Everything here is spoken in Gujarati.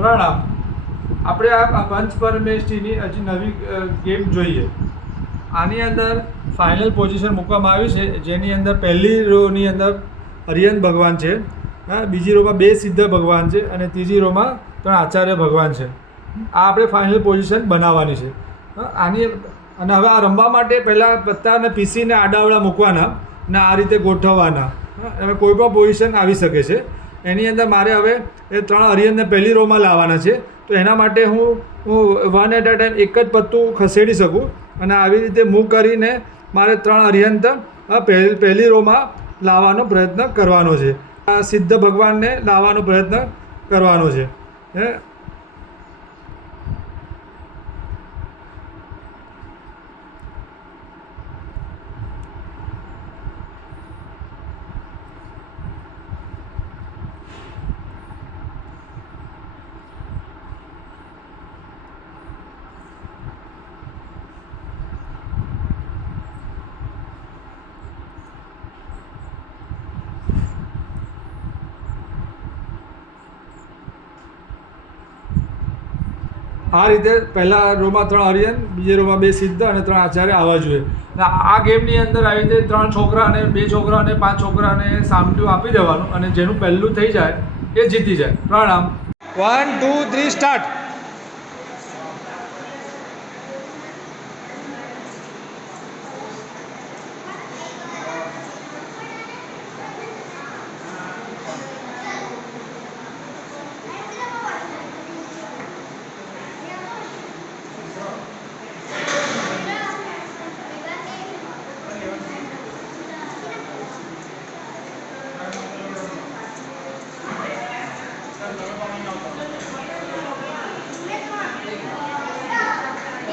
પ્રણામ. આપણે આ પંચ પરમેષ્ઠીની હજી નવી ગેમ જોઈએ. આની અંદર ફાઇનલ પોઝિશન મૂકવામાં આવી છે, જેની અંદર પહેલી રોની અંદર અરિયન ભગવાન છે, બીજી રોમાં 2 સિદ્ધ ભગવાન છે અને ત્રીજી રોમાં 3 આચાર્ય ભગવાન છે. આ આપણે ફાઇનલ પોઝિશન બનાવવાની છે. આની અને હવે આ રમવા માટે પહેલાં પત્તાને પીસીને આડાવડા મૂકવાના અને આ રીતે ગોઠવવાના. હવે કોઈ પણ પોઝિશન આવી શકે છે. એની અંદર મારે હવે એ 3 અરિયનને પહેલી રોમાં લાવવાના છે, તો એના માટે હું 1 એટ અ ટાઈમ એક જ પત્તું ખસેડી શકું અને આવી રીતે મૂવ કરીને મારે 3 અરિયન પહેલી રોમાં લાવવાનો પ્રયત્ન કરવાનો છે. આ સિદ્ધ ભગવાનને લાવવાનો પ્રયત્ન કરવાનો છે. આ રીતે પહેલાં રોમાં 3 અરિયન, બીજી રોમાં 2 સિદ્ધ અને 3 આચાર્ય આવવા જોઈએ. આ ગેમની અંદર આવી રીતે 3 છોકરા અને 2 છોકરા અને 5 છોકરાને સામટું આપી દેવાનું અને જેનું પહેલું થઈ જાય એ જીતી જાય. પ્રણામ. 1 2 3 સ્ટાર્ટ.